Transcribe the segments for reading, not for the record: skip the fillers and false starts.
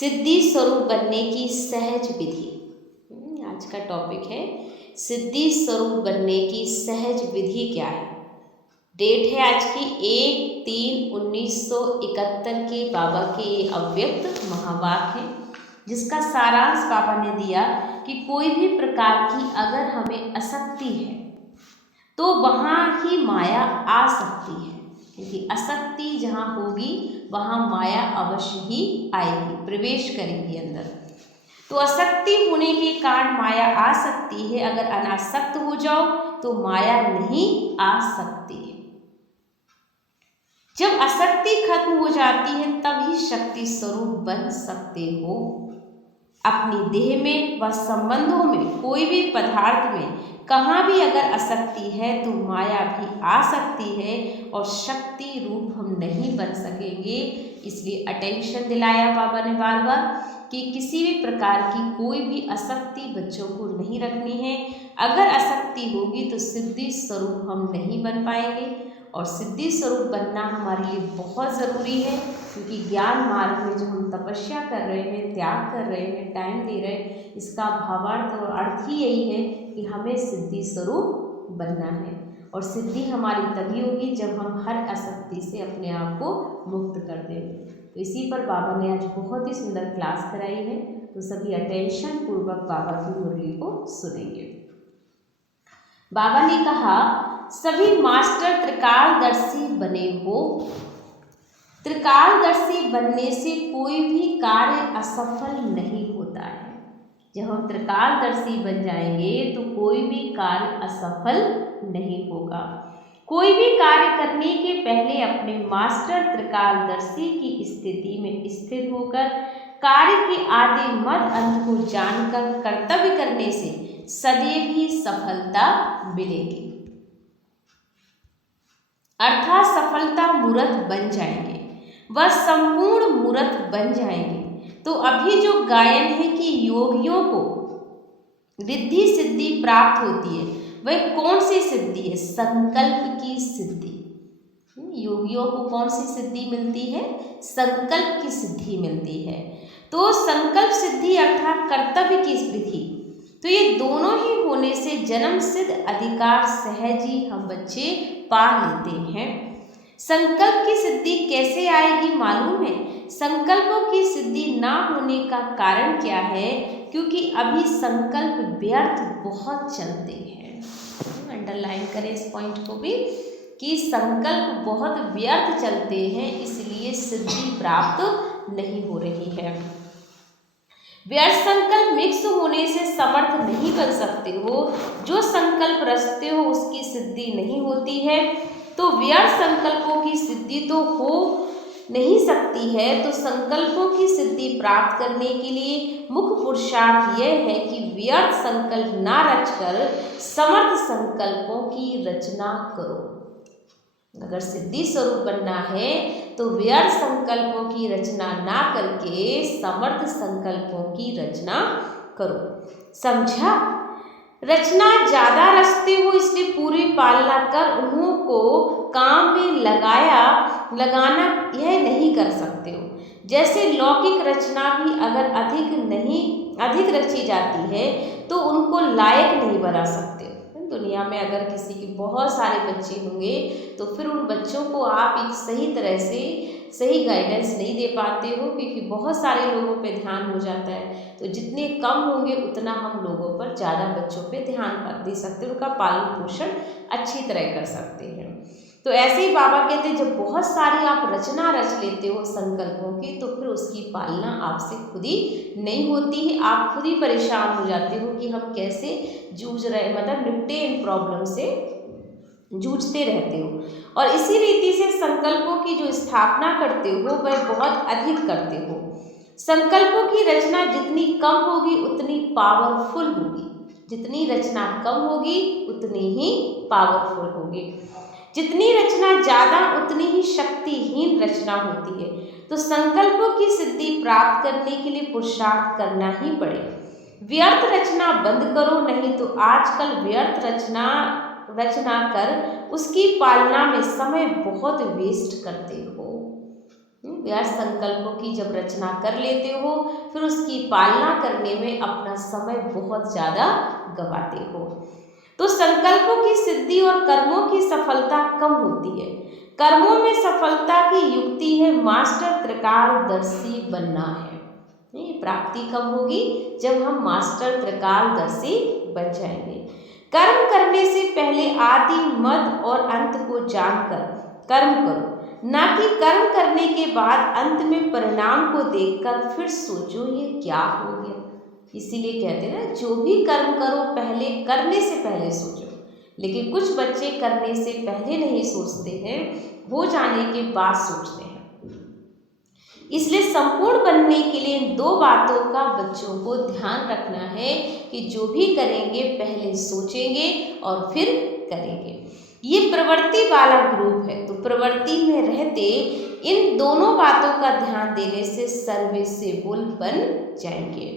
सिद्धि स्वरूप बनने की सहज विधि। आज का टॉपिक है सिद्धि स्वरूप बनने की सहज विधि क्या है। डेट है आज की 1/3/1971 के बाबा के ये अव्यक्त महावाक्य है, जिसका सारांश बाबा ने दिया कि कोई भी प्रकार की अगर हमें आसक्ति है तो वहाँ ही माया आ सकती है, क्योंकि आसक्ति जहाँ होगी वहाँ माया अवश्य ही आएगी, प्रवेश करेगी अंदर। तो आसक्ति होने के कारण माया आ सकती है, अगर अनासक्त हो जाओ तो माया नहीं आ सकती है। जब आसक्ति खत्म हो जाती है तभी शक्ति स्वरूप बन सकते हो। अपनी देह में व संबंधों में, कोई भी पदार्थ में कहाँ भी अगर आसक्ति है तो माया भी आ सकती है और शक्ति रूप हम नहीं बन सकेंगे। इसलिए अटेंशन दिलाया बाबा ने बार बार कि किसी भी प्रकार की कोई भी आसक्ति बच्चों को नहीं रखनी है। अगर आसक्ति होगी तो सिद्धि स्वरूप हम नहीं बन पाएंगे, और सिद्धि स्वरूप बनना हमारे लिए बहुत ज़रूरी है, क्योंकि ज्ञान मार्ग में जो हम तपस्या कर रहे हैं, त्याग कर रहे हैं, टाइम दे रहे हैं, इसका भावार्थ और अर्थ ही यही है कि हमें सिद्धि स्वरूप बनना है। और सिद्धि हमारी तभी होगी जब हम हर आसक्ति से अपने आप को मुक्त कर देंगे। तो इसी पर बाबा ने आज बहुत ही सुंदर क्लास कराई है, तो सभी अटेंशन पूर्वक बाबा की मुरली को सुनेंगे। बाबा ने कहा, सभी मास्टर त्रिकालदर्शी बने हो। त्रिकालदर्शी बनने से कोई भी कार्य असफल नहीं होता है। जब हम त्रिकालदर्शी बन जाएंगे तो कोई भी कार्य असफल नहीं होगा। कोई भी कार्य करने के पहले अपने मास्टर त्रिकालदर्शी की स्थिति में स्थिर होकर कार्य के आदि मद अंत को जानकर कर्तव्य करने से सदैव ही सफलता मिलेगी, अर्थात सफलता मूर्त बन जाएंगे, वह संपूर्ण मूर्त बन जाएंगे। तो अभी जो गायन है कि योगियों को रिद्धि सिद्धि प्राप्त होती है, वह कौन सी सिद्धि है? संकल्प की सिद्धि। योगियों को कौन सी सिद्धि मिलती है? संकल्प की सिद्धि मिलती है। तो संकल्प सिद्धि अर्थात कर्तव्य की विधि, तो ये दोनों ही होने से जन्म सिद्ध अधिकार सहज ही हम बच्चे पा लेते हैं। संकल्प की सिद्धि कैसे आएगी मालूम है? संकल्पों की सिद्धि ना होने का कारण क्या है? क्योंकि अभी संकल्प व्यर्थ बहुत चलते हैं। अंडरलाइन करें इस पॉइंट को भी कि संकल्प बहुत व्यर्थ चलते हैं, इसलिए सिद्धि प्राप्त नहीं हो रही है। व्यर्थ संकल्प मिक्स होने से समर्थ नहीं बन सकते हो। जो संकल्प रचते हो उसकी सिद्धि नहीं होती है, तो व्यर्थ संकल्पों की सिद्धि तो हो नहीं सकती है। तो संकल्पों की सिद्धि प्राप्त करने के लिए मुख्य पुरुषार्थ यह है कि व्यर्थ संकल्प ना रचकर समर्थ संकल्पों की रचना करो। अगर सिद्धि स्वरूप बनना है तो व्यर्थ संकल्पों की रचना ना करके समर्थ संकल्पों की रचना करो। समझा? रचना ज़्यादा रचते हो इसलिए पूरी पालना कर उन्हों को काम में लगाना यह नहीं कर सकते हो। जैसे लौकिक रचना भी अगर अधिक रची जाती है तो उनको लायक नहीं बना सकते। दुनिया में अगर किसी के बहुत सारे बच्चे होंगे तो फिर उन बच्चों को आप एक सही तरह से सही गाइडेंस नहीं दे पाते हो, क्योंकि बहुत सारे लोगों पे ध्यान हो जाता है। तो जितने कम होंगे उतना हम लोगों पर ज़्यादा बच्चों पे ध्यान दे सकते हैं, उनका पालन पोषण अच्छी तरह कर सकते हैं। तो ऐसे ही बाबा कहते हैं जब बहुत सारी आप रचना रच लेते हो संकल्पों की, तो फिर उसकी पालना आपसे खुद ही नहीं होती है। आप खुद ही परेशान हो जाते हो कि हम कैसे जूझ रहे, मतलब निपटे इन प्रॉब्लम से जूझते रहते हो। और इसी रीति से संकल्पों की जो स्थापना करते हो वह बहुत अधिक करते हो। संकल्पों की रचना जितनी कम होगी उतनी पावरफुल होगी, जितनी रचना कम होगी उतनी ही पावरफुल होगी। जितनी रचना ज़्यादा उतनी ही शक्तिहीन रचना होती है। तो संकल्पों की सिद्धि प्राप्त करने के लिए पुरुषार्थ करना ही पड़े। व्यर्थ रचना बंद करो, नहीं तो आजकल व्यर्थ रचना कर उसकी पालना में समय बहुत वेस्ट करते हो। यार संकल्पों की जब रचना कर लेते हो फिर उसकी पालना करने में अपना समय बहुत ज़्यादा गंवाते हो। तो संकल्पों की सिद्धि और कर्मों की सफलता कम होती है। कर्मों में सफलता की युक्ति है मास्टर त्रिकालदर्शी बनना है। नहीं, प्राप्ति कब होगी? जब हम मास्टर त्रिकालदर्शी बन जाएंगे। कर्म करने से पहले आदि मध्य और अंत को जानकर कर्म करो, ना कि कर्म करने के बाद अंत में परिणाम को देखकर फिर सोचो ये क्या हो गया। इसीलिए कहते हैं ना, जो भी कर्म करो पहले करने से पहले सोचो। लेकिन कुछ बच्चे करने से पहले नहीं सोचते हैं, हो जाने के बाद सोचते हैं। इसलिए संपूर्ण बनने के लिए इन दो बातों का बच्चों को ध्यान रखना है कि जो भी करेंगे पहले सोचेंगे और फिर करेंगे। ये प्रवृत्ति वाला ग्रुप है, तो प्रवृत्ति में रहते इन दोनों बातों का ध्यान देने से सर्विसेबल बन जाएंगे।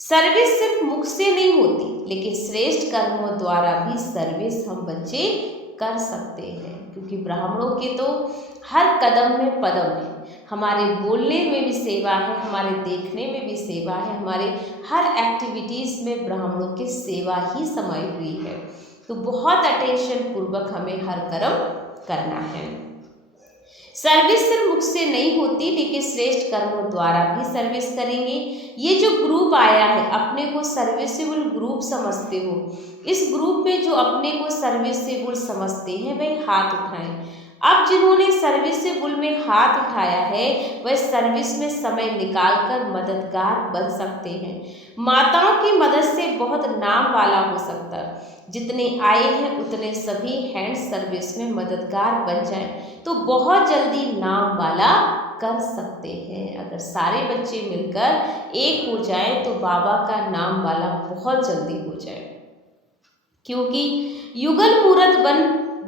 सर्विस सिर्फ मुख से नहीं होती, लेकिन श्रेष्ठ कर्मों द्वारा भी सर्विस हम बच्चे कर सकते हैं, क्योंकि ब्राह्मणों के तो हर कदम में पदम है। हमारे बोलने में भी सेवा है, हमारे देखने में भी सेवा है, हमारे हर एक्टिविटीज़ में ब्राह्मणों की सेवा ही समाई हुई है। तो बहुत अटेंशन पूर्वक हमें हर कर्म करना है। सर्विस सिर्फ मुख से नहीं होती, लेकिन श्रेष्ठ कर्मों द्वारा भी सर्विस करेंगे। ये जो ग्रुप आया है, अपने को सर्विसेबल ग्रुप समझते हो, इस ग्रुप में जो अपने को सर्विसेबल समझते हैं वह हाथ उठाएं। अब जिन्होंने सर्विसेबल में हाथ उठाया है वह सर्विस में समय निकालकर मददगार बन सकते हैं। माताओं की मदद से बहुत नाम वाला हो सकता है। जितने आए हैं उतने सभी हैंड सर्विस में मददगार बन जाएं तो बहुत जल्दी नाम वाला कर सकते हैं। अगर सारे बच्चे मिलकर एक हो जाएं तो बाबा का नाम वाला बहुत जल्दी हो जाए, क्योंकि युगल मूर्त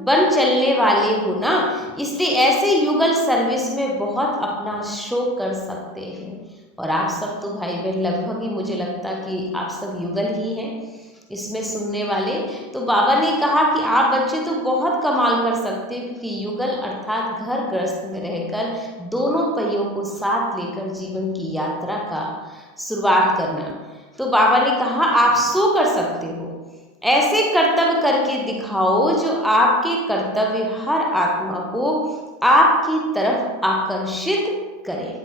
बन चलने वाले हो ना, इसलिए ऐसे युगल सर्विस में बहुत अपना शो कर सकते हैं। और आप सब तो भाई बहन लगभग ही मुझे लगता कि आप सब युगल ही हैं इसमें सुनने वाले। तो बाबा ने कहा कि आप बच्चे तो बहुत कमाल कर सकते हैं, क्योंकि युगल अर्थात घर गृहस्थ में रहकर दोनों पहियों को साथ लेकर जीवन की यात्रा का शुरुआत करना। तो बाबा ने कहा आप सो कर सकते हो, ऐसे कर्तव्य करके दिखाओ जो आपके कर्तव्य हर आत्मा को आपकी तरफ आकर्षित करें।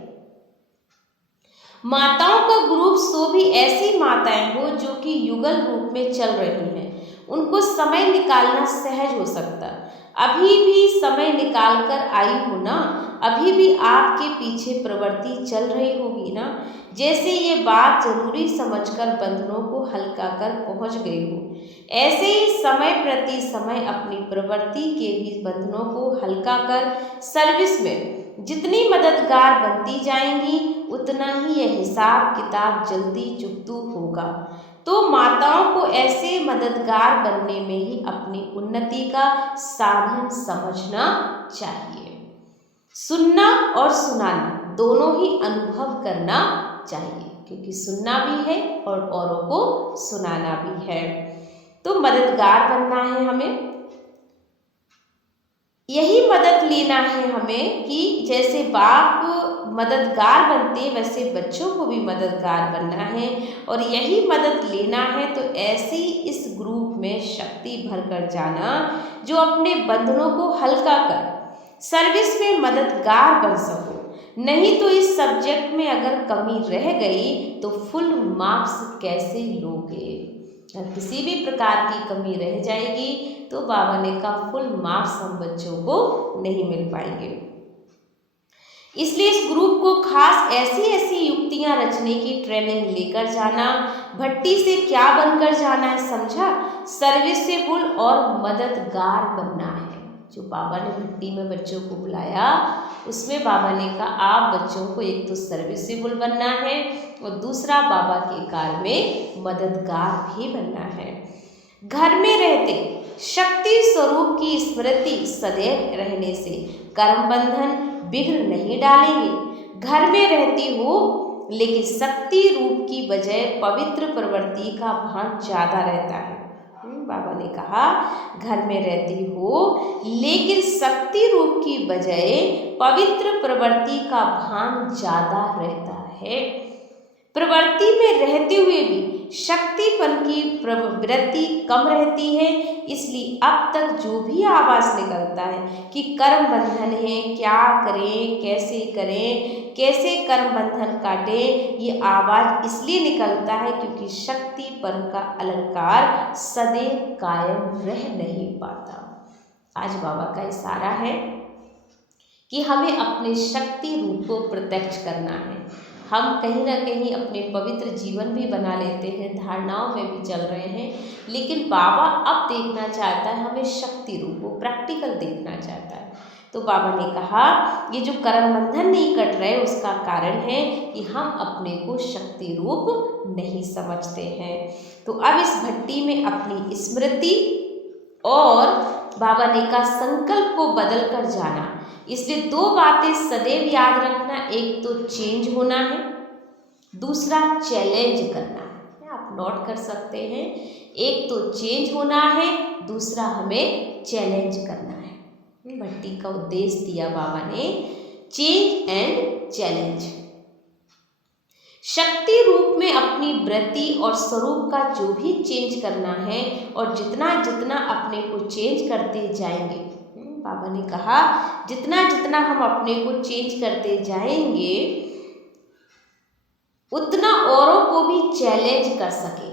माताओं का ग्रुप सो भी ऐसी माताएं हो जो कि युगल रूप में चल रही हैं, उनको समय निकालना सहज हो सकता। अभी भी समय निकाल कर आई हो ना, अभी भी आपके पीछे प्रवृत्ति चल रही होगी ना। जैसे ये बात जरूरी समझकर बंधनों को हल्का कर पहुंच गई हो, ऐसे ही समय प्रति समय अपनी प्रवृत्ति के भी बंधनों को हल्का कर सर्विस में जितनी मददगार बनती जाएंगी उतना ही यह हिसाब किताब जल्दी चुकतू होगा। तो माताओं को ऐसे मददगार बनने में ही अपनी उन्नति का साधन समझना चाहिए। सुनना और सुनाना दोनों ही अनुभव करना चाहिए, क्योंकि सुनना भी है और औरों को सुनाना भी है। तो मददगार बनना है हमें, यही मदद लेना है हमें कि जैसे बाप मददगार बनते वैसे बच्चों को भी मददगार बनना है, और यही मदद लेना है। तो ऐसी इस ग्रुप में शक्ति भरकर जाना जो अपने बंधनों को हल्का कर सर्विस में मददगार बन सको। नहीं तो इस सब्जेक्ट में अगर कमी रह गई तो फुल मार्क्स कैसे लोगे। अगर किसी भी प्रकार की कमी रह जाएगी तो बाबा ने कहा फुल मार्क्स हम बच्चों को नहीं मिल पाएंगे। इसलिए इस ग्रुप को खास ऐसी ऐसी युक्तियां रचने की ट्रेनिंग लेकर जाना। भट्टी से क्या बनकर जाना है समझा, सर्विसेबल और मददगार बनना है। जो बाबा ने भट्टी में बच्चों को बुलाया उसमें बाबा ने कहा आप बच्चों को एक तो सर्विसेबल बनना है और दूसरा बाबा के कार्य में मददगार भी बनना है। घर में रहते शक्ति स्वरूप की स्मृति सदैव रहने से कर्म बंधन विघ्न नहीं डालेंगे। घर में रहती हो लेकिन शक्ति रूप की बजाय पवित्र प्रवृत्ति का भान ज़्यादा रहता है। बाबा ने कहा घर में रहती हो लेकिन शक्ति रूप की बजाय पवित्र प्रवृत्ति का भान ज्यादा रहता है। प्रवृत्ति में रहते हुए भी शक्तिपन की प्रवृत्ति कम रहती है, इसलिए अब तक जो भी आवाज निकलता है कि कर्म बंधन है, क्या करें, कैसे कर्म बंधन काटे, ये आवाज इसलिए निकलता है क्योंकि शक्तिपन का अलंकार सदैव कायम रह नहीं पाता। आज बाबा का इशारा है कि हमें अपने शक्ति रूप को प्रत्यक्ष करना है। हम कहीं ना कहीं अपने पवित्र जीवन भी बना लेते हैं, धारणाओं में भी चल रहे हैं, लेकिन बाबा अब देखना चाहता है, हमें शक्ति रूप को प्रैक्टिकल देखना चाहता है। तो बाबा ने कहा ये जो कर्म बंधन नहीं कट रहे उसका कारण है कि हम अपने को शक्ति रूप नहीं समझते हैं। तो अब इस भट्टी में अपनी स्मृति और बाबा ने कहा संकल्प को बदल कर जाना, इसलिए दो बातें सदैव याद रखना, एक तो चेंज होना है, दूसरा चैलेंज करना है। आप नोट कर सकते हैं, एक तो चेंज होना है, दूसरा हमें चैलेंज करना है। भट्टी का उद्देश्य दिया बाबा ने, चेंज एंड चैलेंज। शक्ति रूप में अपनी वृत्ति और स्वरूप का जो भी चेंज करना है और जितना जितना अपने को चेंज करते जाएंगे, बाबा ने कहा जितना जितना हम अपने को चेंज करते जाएंगे उतना औरों को भी चैलेंज कर सकेंगे।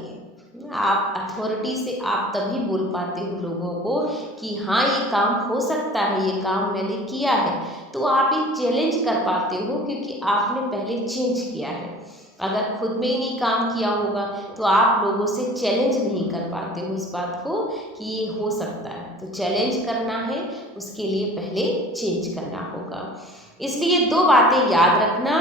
आप अथॉरिटी से आप तभी बोल पाते हो लोगों को कि हाँ ये काम हो सकता है, ये काम मैंने किया है, तो आप ये चैलेंज कर पाते हो क्योंकि आपने पहले चेंज किया है। अगर खुद में ही नहीं काम किया होगा तो आप लोगों से चैलेंज नहीं कर पाते हो इस बात को कि ये हो सकता है। तो चैलेंज करना है, उसके लिए पहले चेंज करना होगा। इसलिए दो बातें याद रखना,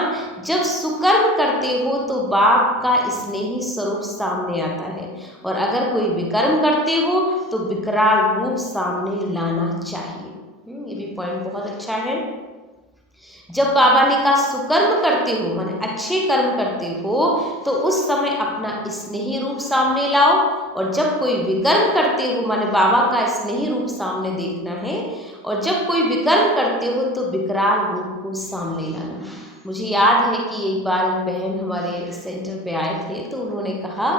जब सुकर्म करते हो तो बाप का स्नेही स्वरूप सामने आता है, और अगर कोई विकर्म करते हो तो विकराल रूप सामने लाना चाहिए। ये भी पॉइंट बहुत अच्छा है। जब बाबा ने कहा सुकर्म करते हो माने अच्छे कर्म करते हो तो उस समय अपना स्नेही रूप सामने लाओ, और जब कोई विकर्म करते हो माने बाबा का स्नेही रूप सामने देखना है, और जब कोई विकर्म करते हो तो विकराल रूप को सामने लाना। मुझे याद है कि एक बार बहन हमारे सेंटर पे आए थे तो उन्होंने कहा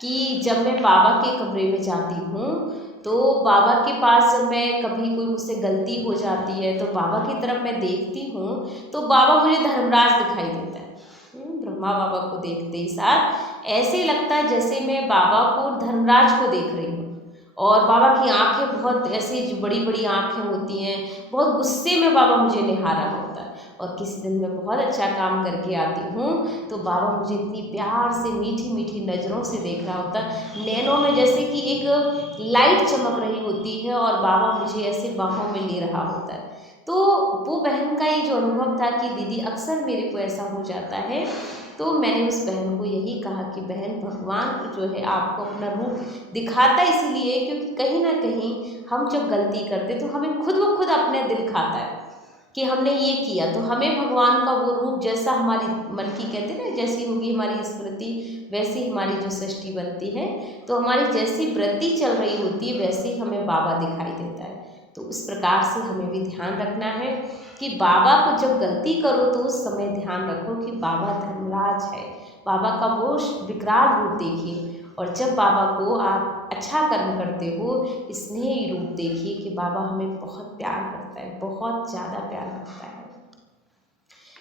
कि जब मैं बाबा के कमरे में जाती हूँ तो बाबा के पास मैं कभी कोई मुझसे गलती हो जाती है तो बाबा की तरफ मैं देखती हूँ तो बाबा मुझे धर्मराज दिखाई देता है। ब्रह्मा बाबा को देखते ही साथ ऐसे लगता है जैसे मैं बाबा को धर्मराज को देख रही हूँ, और बाबा की आंखें बहुत ऐसी जो बड़ी बड़ी आंखें होती हैं, बहुत गुस्से में बाबा मुझे निहारा होता है। और किसी दिन मैं बहुत अच्छा काम करके आती हूँ तो बाबा मुझे इतनी प्यार से मीठी मीठी नज़रों से देख रहा होता है, नैनों में जैसे कि एक लाइट चमक रही होती है और बाबा मुझे ऐसे बाहों में ले रहा होता है। तो वो बहन का ये जो अनुभव था कि दीदी अक्सर मेरे को ऐसा हो जाता है, तो मैंने उस बहन को यही कहा कि बहन भगवान जो है आपको अपना रूप दिखाता इसलिए क्योंकि कहीं ना कहीं हम जब गलती करते तो हमें खुद ब खुद अपने दिल खाता है कि हमने ये किया, तो हमें भगवान का वो रूप जैसा हमारी मन की कहते हैं ना जैसी होगी हमारी स्मृति वैसी हमारी जो सृष्टि बनती है, तो हमारी जैसी वृत्ति चल रही होती है वैसे ही हमें बाबा दिखाई देता है। तो इस प्रकार से हमें भी ध्यान रखना है कि बाबा को जब गलती करो तो उस समय ध्यान रखो कि बाबा धर्मराज है, बाबा का वो विकराल रूप देखिए, और जब बाबा को आप अच्छा कर्म करते हो स्नेही रूप देखिए कि बाबा हमें बहुत प्यार करता है, बहुत ज़्यादा प्यार करता है।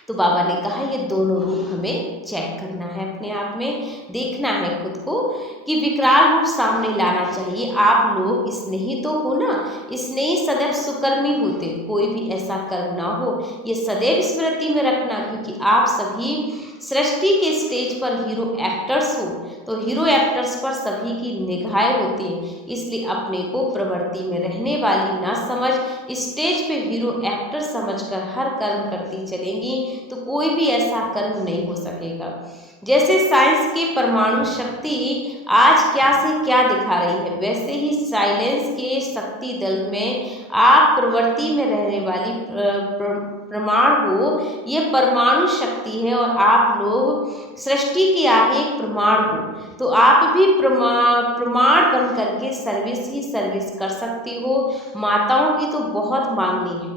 तो बाबा ने कहा ये दोनों रूप हमें चेक करना है, अपने आप में देखना है खुद को कि विकराल रूप सामने लाना चाहिए। आप लोग स्नेही तो हो ना, स्नेही सदैव सुकर्मी होते, कोई भी ऐसा कर्म ना हो, ये सदैव स्मृति में रखना, क्योंकि आप सभी सृष्टि के स्टेज पर हीरो एक्टर्स हो, तो हीरो एक्टर्स पर सभी की निगाहें होती हैं, इसलिए अपने को प्रवृत्ति में रहने वाली ना समझ स्टेज पे हीरो एक्टर समझकर हर कर्म करती चलेंगी तो कोई भी ऐसा कर्म नहीं हो सकेगा। जैसे साइंस की परमाणु शक्ति आज क्या से क्या दिखा रही है, वैसे ही साइलेंस के शक्ति दल में आप प्रवृत्ति में रहने वाली प्रमाण हो, ये परमाणु शक्ति है और आप लोग सृष्टि के आगे एक प्रमाण हो, तो आप भी प्रमाण बन करके सर्विस ही सर्विस कर सकती हो। माताओं की तो बहुत मांगनी है।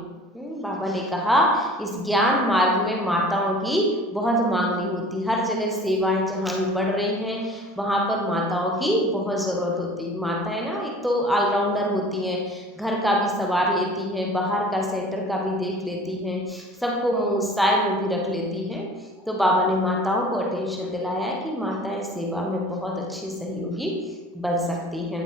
बाबा ने कहा इस ज्ञान मार्ग में माताओं की बहुत मांगनी होती है। हर जगह सेवाएं जहाँ भी बढ़ रही हैं वहाँ पर माताओं की बहुत ज़रूरत होती है। माताएं ना एक तो ऑलराउंडर होती हैं, घर का भी संभाल लेती हैं, बाहर का सेंटर का भी देख लेती हैं, सबको मुस्ताए में भी रख लेती हैं। तो बाबा ने माताओं को अटेंशन दिलाया है कि माताएं सेवा में बहुत अच्छी सहयोगी बन सकती हैं।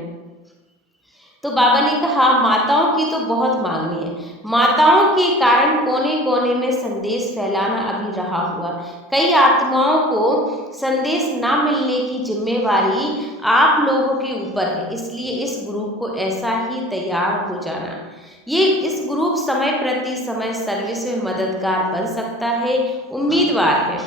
तो बाबा ने कहा माताओं की तो बहुत मांगनी है। माताओं के कारण कोने कोने में संदेश फैलाना अभी रहा हुआ। कई आत्माओं को संदेश ना मिलने की जिम्मेवारी आप लोगों के ऊपर है, इसलिए इस ग्रुप को ऐसा ही तैयार हो जाना। ये इस ग्रुप समय प्रति समय सर्विस में मददगार बन सकता है, उम्मीदवार है।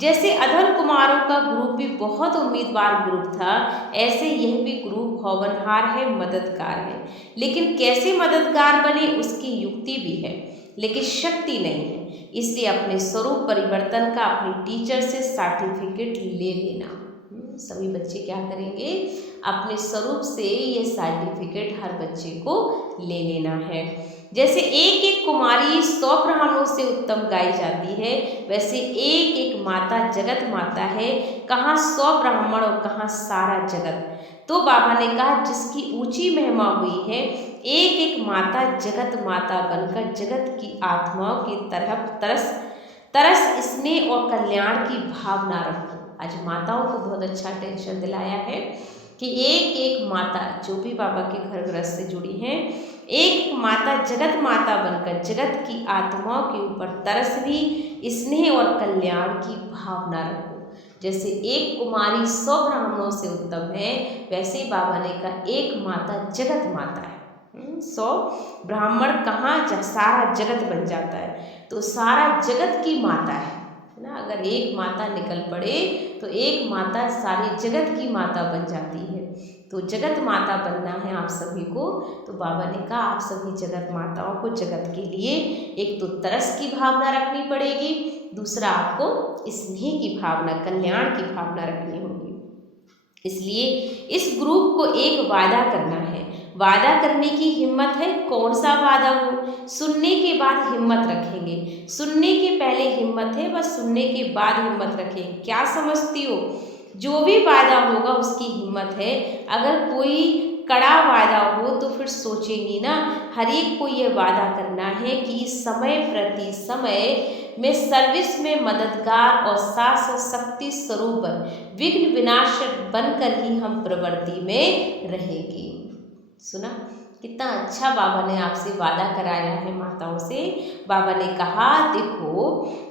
जैसे अधर कुमारों का ग्रुप भी बहुत उम्मीदवार ग्रुप था, ऐसे यह भी ग्रुप होनहार है, मददगार है। लेकिन कैसे मददगार बने उसकी युक्ति भी है, लेकिन शक्ति नहीं है। इसलिए अपने स्वरूप परिवर्तन का अपने टीचर से सर्टिफिकेट ले लेना। सभी बच्चे क्या करेंगे, अपने स्वरूप से ये सर्टिफिकेट हर बच्चे को ले लेना है। जैसे एक एक कुमारी 100 ब्राह्मणों से उत्तम गाई जाती है, वैसे एक एक माता जगत माता है। कहाँ 100 ब्राह्मण और कहाँ सारा जगत। तो बाबा ने कहा जिसकी ऊंची महिमा हुई है, एक एक माता जगत माता बनकर जगत की आत्माओं की तरफ तरस स्नेह और कल्याण की भावना रखो। आज माताओं को बहुत अच्छा टेंशन दिलाया है कि एक एक माता जो भी बाबा के घर गृहस्थ से जुड़ी हैं, एक माता जगत माता बनकर जगत की आत्माओं के ऊपर तरस भी स्नेह और कल्याण की भावना रखो। जैसे एक कुमारी 100 ब्राह्मणों से उत्तम है, वैसे ही बाबा ने कहा एक माता जगत माता है। 100 ब्राह्मण कहाँ सारा जगत बन जाता है, तो सारा जगत की माता है ना। अगर एक माता निकल पड़े तो एक माता सारी जगत की माता बन जाती है। तो जगत माता बनना है आप सभी को। तो बाबा ने कहा आप सभी जगत माताओं को जगत के लिए एक तो तरस की भावना रखनी पड़ेगी, दूसरा आपको स्नेह की भावना, कल्याण की भावना रखनी होगी। इसलिए इस ग्रुप को एक वादा करना है। वादा करने की हिम्मत है, कौन सा वादा हो? सुनने के बाद हिम्मत रखेंगे। सुनने के पहले हिम्मत है, बस सुनने के बाद हिम्मत रखेंगे। क्या समझती हो? जो भी वादा होगा उसकी हिम्मत है। अगर कोई कड़ा वादा हो तो फिर सोचेंगी ना। हर एक को ये वादा करना है कि समय प्रति समय में सर्विस में मददगार और साथ शक्ति स्वरूप विघ्न विनाशक बनकर ही हम प्रवृत्ति में रहेंगे। सुना कितना अच्छा बाबा ने आपसे वादा कराया है माताओं से। बाबा ने कहा देखो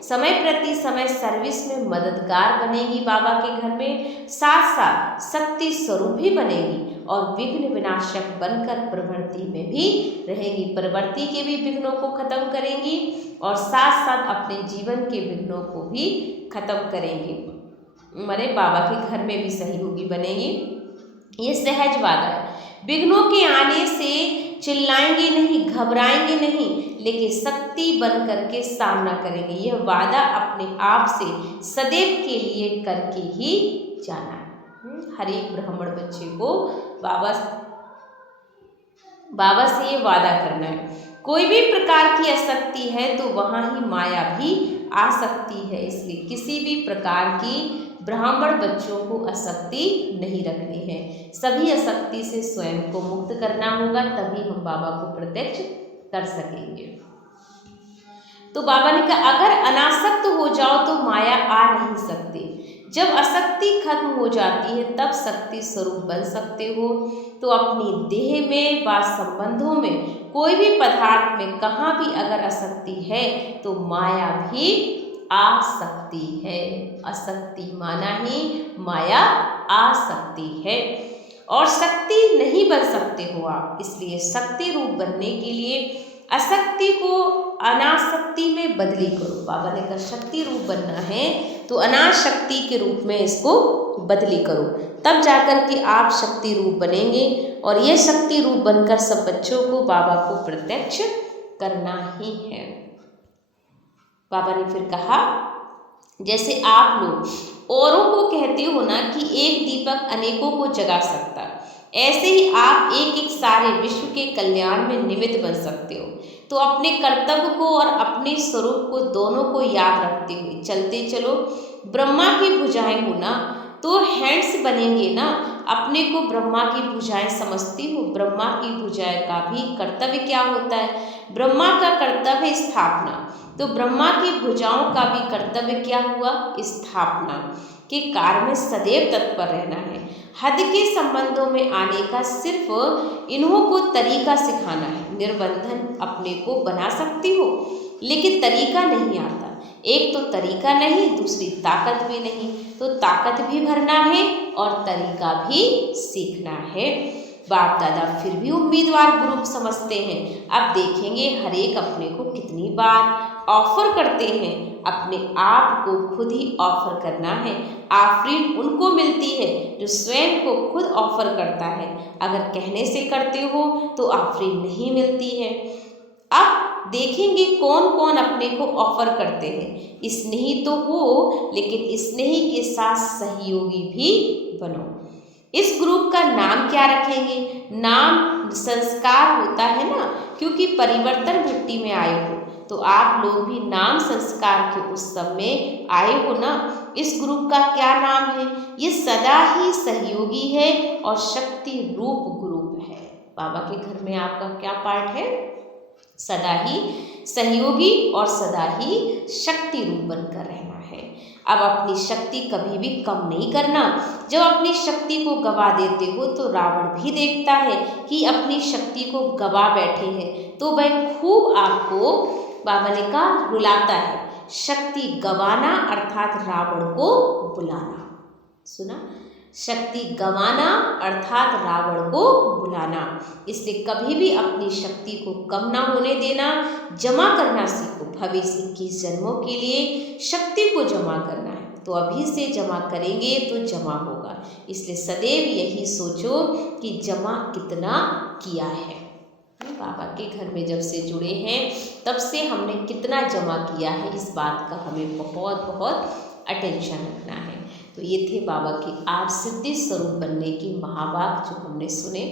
समय प्रति समय सर्विस में मददगार बनेगी बाबा के घर में, साथ साथ शक्ति स्वरूप भी बनेगी और विघ्न विनाशक बनकर प्रवृत्ति में भी रहेगी। प्रवृत्ति के भी विघ्नों को खत्म करेंगी और साथ साथ अपने जीवन के विघ्नों को भी खत्म करेंगी। माने बाबा के घर में भी सहयोगी बनेगी। ये सहज वादा है। विघ्नों के आने से चिल्लाएंगे नहीं, घबराएंगे नहीं, लेकिन शक्ति बन करके सामना करेंगे। यह वादा अपने आप से सदैव के लिए करके ही जाना है। हर एक ब्राह्मण बच्चे को बाबा से ये वादा करना है। कोई भी प्रकार की आसक्ति है तो वहाँ ही माया भी आ सकती है। इसलिए किसी भी प्रकार की ब्राह्मण बच्चों को आसक्ति नहीं रखनी है। सभी आसक्ति से स्वयं को मुक्त करना होगा, तभी हम बाबा को प्रत्यक्ष कर सकेंगे। तो बाबा ने कहा अगर अनासक्त हो जाओ तो माया आ नहीं सकती। जब आसक्ति खत्म हो जाती है तब शक्ति स्वरूप बन सकते हो। तो अपनी देह में व संबंधों में कोई भी पदार्थ में कहाँ भी अगर आसक्ति है तो माया भी आ सकती है। आसक्ति माना ही माया आ सकती है और शक्ति नहीं बन सकते हो आप। इसलिए शक्ति रूप बनने के लिए आसक्ति को अनासक्ति में बदली करो। बाबा ने कहा शक्ति रूप बनना है तो अनाशक्ति के रूप में इसको बदली करो, तब जाकर के आप शक्ति रूप बनेंगे। और ये शक्ति रूप बनकर सब बच्चों को बाबा को प्रत्यक्ष करना ही है। बाबा ने फिर कहा, जैसे आप लोग औरों को कहते हो ना कि एक दीपक अनेकों को जगा सकता, ऐसे ही आप एक एक सारे विश्व के कल्याण में निमित्त बन सकते हो। तो अपने कर्तव्य को और अपने स्वरूप को दोनों को याद रखते हुए चलते चलो। ब्रह्मा की भुजाएं हो ना तो हैंड्स बनेंगे ना। अपने को ब्रह्मा की भुजाएं समझती हो। ब्रह्मा की भुजाएं का भी कर्तव्य क्या होता है? ब्रह्मा का कर्तव्य स्थापना, तो ब्रह्मा की भुजाओं का भी कर्तव्य क्या हुआ? स्थापना के कार्य में सदैव तत्पर रहना है। हद के संबंधों में आने का सिर्फ इन्हों को तरीका सिखाना है। निर्बंधन अपने को बना सकती हो, लेकिन तरीका नहीं आता। एक तो तरीका नहीं, दूसरी ताकत भी नहीं। तो ताकत भी भरना है और तरीका भी सीखना है। बाप दादा फिर भी उम्मीदवार ग्रुप समझते हैं। अब देखेंगे हर एक अपने को कितनी बार ऑफर करते हैं। अपने आप को खुद ही ऑफर करना है। आफरीन उनको मिलती है जो स्वयं को खुद ऑफर करता है। अगर कहने से करते हो तो आफरीन नहीं मिलती है। अब देखेंगे कौन कौन अपने को ऑफर करते हैं। स्नेही तो हो, लेकिन स्नेही के साथ सहयोगी भी बनो। इस ग्रुप का नाम क्या रखेंगे? नाम संस्कार होता है ना, क्योंकि परिवर्तन भट्टी में आए हो तो आप लोग भी नाम संस्कार के उत्सव में आए हो ना। इस ग्रुप का क्या नाम है? ये सदा ही सहयोगी है और शक्ति रूप ग्रुप है। बाबा के घर में आपका क्या पार्ट है? सदा ही सहयोगी और सदा ही शक्ति रूप बनकर रहना है। अब अपनी शक्ति कभी भी कम नहीं करना। जब अपनी शक्ति को गवा देते हो तो रावण भी देखता है कि अपनी शक्ति को गवा बैठे हैं, तो वह खूब आपको, बाबा ने कहा, रुलाता है। शक्ति गवाना अर्थात रावण को बुलाना। सुना? शक्ति गंवाना अर्थात रावण को बुलाना। इसलिए कभी भी अपनी शक्ति को कम ना होने देना। जमा करना सीखो। भविष्य 21 जन्मों के लिए शक्ति को जमा करना है, तो अभी से जमा करेंगे तो जमा होगा। इसलिए सदैव यही सोचो कि जमा कितना किया है। बाबा के घर में जब से जुड़े हैं तब से हमने कितना जमा किया है, इस बात का हमें बहुत बहुत अटेंशन रखना है। तो ये थे बाबा के आज सिद्धि स्वरूप बनने के महावाक्य जो हमने सुने।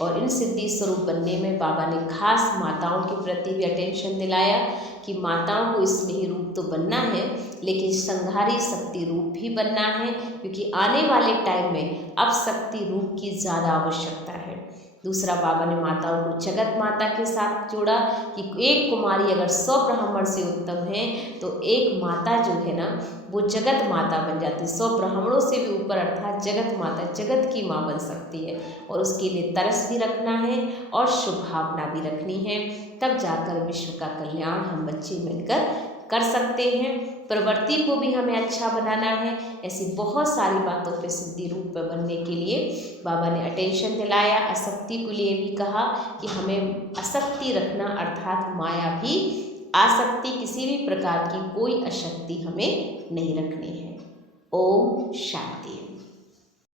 और इन सिद्धि स्वरूप बनने में बाबा ने खास माताओं के प्रति भी अटेंशन दिलाया कि माताओं को स्नेही रूप तो बनना है, लेकिन संहारी शक्ति रूप भी बनना है, क्योंकि आने वाले टाइम में अब शक्ति रूप की ज़्यादा आवश्यकता है। दूसरा, बाबा ने माताओं को जगत माता के साथ जोड़ा कि एक कुमारी अगर 100 ब्राह्मण से उत्तम है तो एक माता जो है ना वो जगत माता बन जाती है। 100 ब्राह्मणों से भी ऊपर अर्थात जगत माता, जगत की माँ बन सकती है। और उसके लिए तरस भी रखना है और शुभ भावना भी रखनी है, तब जाकर विश्व का कल्याण हम बच्चे मिलकर कर सकते हैं। प्रवृत्ति को भी हमें अच्छा बनाना है। ऐसी बहुत सारी बातों पे सिद्धि रूप में बनने के लिए बाबा ने अटेंशन दिलाया। आसक्ति के लिए भी कहा कि हमें आसक्ति रखना अर्थात माया भी, आसक्ति किसी भी प्रकार की कोई अशक्ति हमें नहीं रखनी है। ओम शांति।